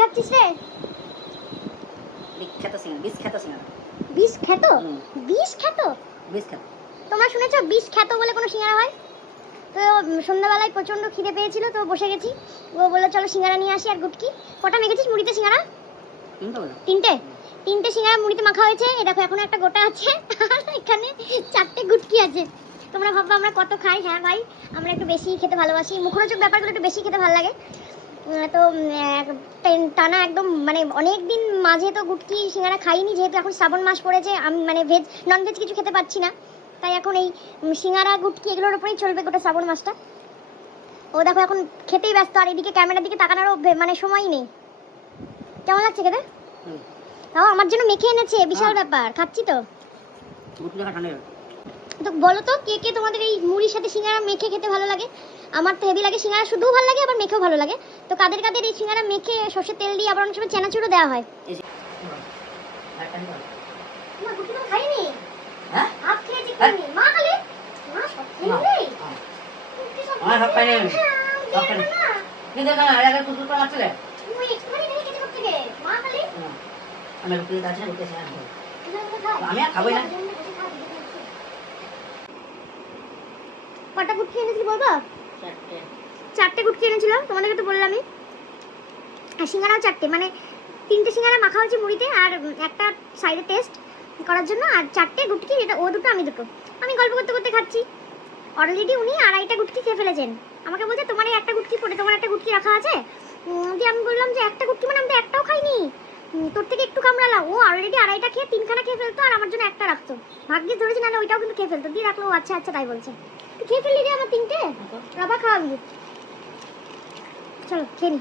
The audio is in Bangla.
খাচ্ছিস রে? বিখ্যাত সিঙ্গারা, বিখ্যাত সিঙ্গারা। বিষ খ্যাত? বিষ খ্যাত? বিখ্যাত। তোমরা শুনেছো বিষ খ্যাত বলে কোনো সিঙ্গারা হয়? তো সন্ধ্যাবেলায় প্রচন্ড খিদে পেয়েছিল, তো বসে গেছি। ও বললো চলো সিঙ্গারা নিয়ে আসি আর গুটকি। কটা মেখেছিস মুড়িতে সিঙ্গারা? তিনটে সিঙ্গারা মুড়িতে মাখা হয়েছে। এই দেখো এখনো একটা গোটা আছে আর এখানে 4টে গুটকি আছে। তোমরা ভাববা আমরা কত খাই। হ্যাঁ ভাই, আমরা একটু বেশি খেতে ভালোবাসি, মুখরোচক ব্যাপারগুলো একটু বেশি খেতে ভালো লাগে। তো টানা একদম মানে অনেক দিন মাঝে তো গুটকি সিঙ্গারা খাইনি, যেহেতু এখন শ্রাবণ মাস পড়েছে। আমি মানে ভেজ নন ভেজ কিছু খেতে পাচ্ছি না, তাই এখন এই সিঙ্গারা গুটকি এগুলোর উপরেই চলবে গোটা শ্রাবণ মাসটা। ও দেখো এখন খেতেই ব্যস্ত, আর এদিকে ক্যামেরার দিকে তাকানোরও মানে সময়ই নেই। কেমন লাগছে খেতে? তাও আমার জন্য মেখে এনেছে, বিশাল ব্যাপার। খাচ্ছি তো। তো বলো তো কে কে তোমাদের এই মুড়ির সাথে সিঙ্গারা মেখে খেতে ভালো লাগে? আমার তো হেভি লাগে, সিঙ্গারা শুধুও ভালো লাগে আবার মেখেও ভালো লাগে। তো কাদের কাদের এই সিঙ্গারা মেখে সর্ষের তেল দিয়ে আবার অনেক সময় চানাচুরও দেওয়া হয়। কটা গুটকি এনেছি বলবো? 4টে গুটকি এনেছিলাম, তোমাদেরকে তো বললামই। আর সিঙ্গারাও 4টে, মানে 3টে সিঙ্গারা মাখা হয়েছে মুড়িতে আর একটা সাইডে টেস্ট করার জন্য, আর 4টে গুটকি, যেটা ও দুটো আমি দুটো। আমি গল্প করতে করতে খাচ্ছি। অলরেডি উনি 2.5টা গুটকি খেয়ে ফেলেছেন। আমাকে বলছে তোমার এই একটা গুটকি পড়ে, তোমার একটা গুটকি রাখা আছে। দিয়ে আমি বললাম যে একটা গুটকি মানে আমি তো একটাও খাইনি, তোর থেকে একটু কামড়ালাম। ও অলরেডি 2.5টা খেয়ে 3খানা খেয়ে ফেলতো আর আমার জন্য একটা রাখতো। ভাগ্যিস ধরেছি, নাহলে ওইটাও কিন্তু খেয়ে ফেলতো। দিয়ে রাখলো। আচ্ছা আচ্ছা তাই বলছে। তুই খেয়ে ফেললি রে আমার 3টে, আবার খাওয়াবি। চলো খেয়ে নি।